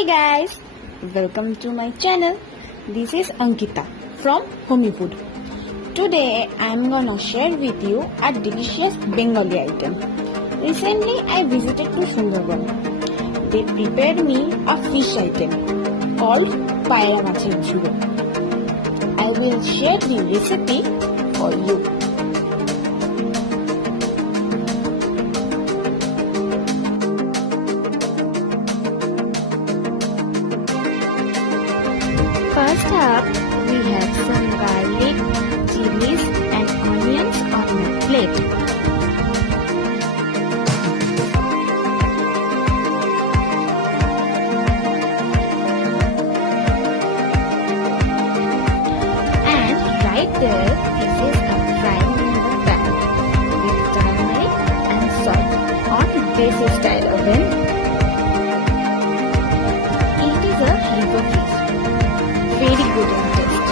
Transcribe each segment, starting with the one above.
Hey guys, welcome to my channel. This is Ankita from Homey Food. Today I am gonna share with you a delicious Bengali item. Recently I visited to Sundarban. They prepared me a fish item called Payra Machher Jhuro. I will share the recipe for you. First up, we have some garlic, chilies and onions on the plate. And right there, pieces are frying in the pan with turmeric and salt on desi style oven. It is a river fish. Very good in taste.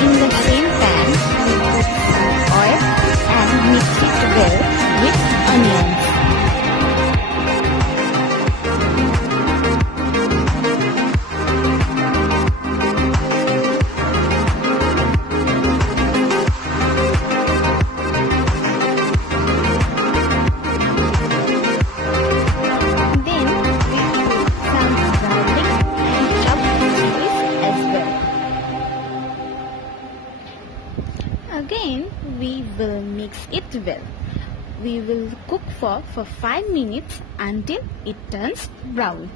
In the same pan, we put some oil and mix it well with onions. Then we put some garlic and chopped chilies as well. Again, we will mix it well. We will cook for 5 minutes until it turns brown.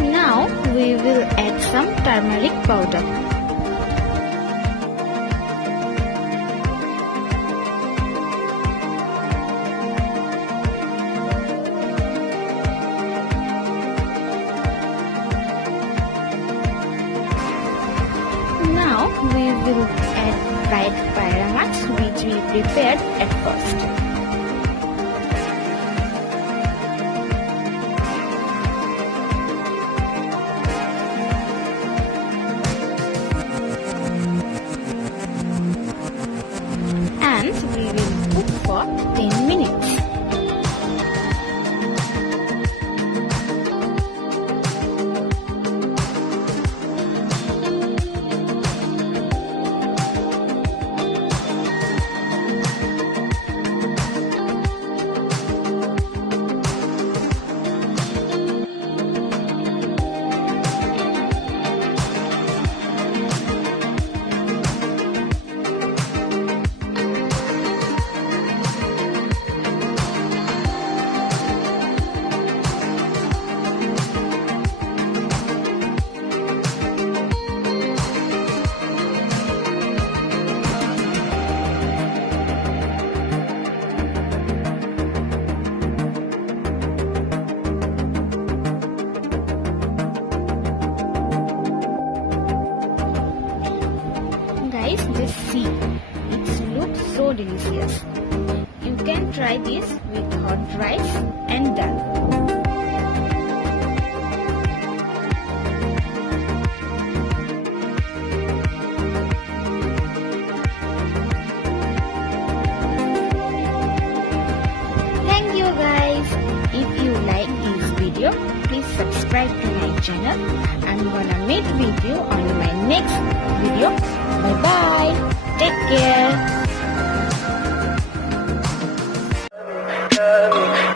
Now we will add some turmeric powder. add fried Payra machh which we prepared at first. And we will cook for 10 minutes. Guys, just see, it looks so delicious. You can try this with hot rice and dal. Thank you guys. If you like this video, please subscribe to my channel. I'm gonna meet with you on my next video. Bye bye. Take care.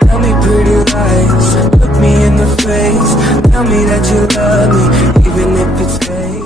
Tell me pretty lies, look me in the face. Tell me that you love me, even if it's fake.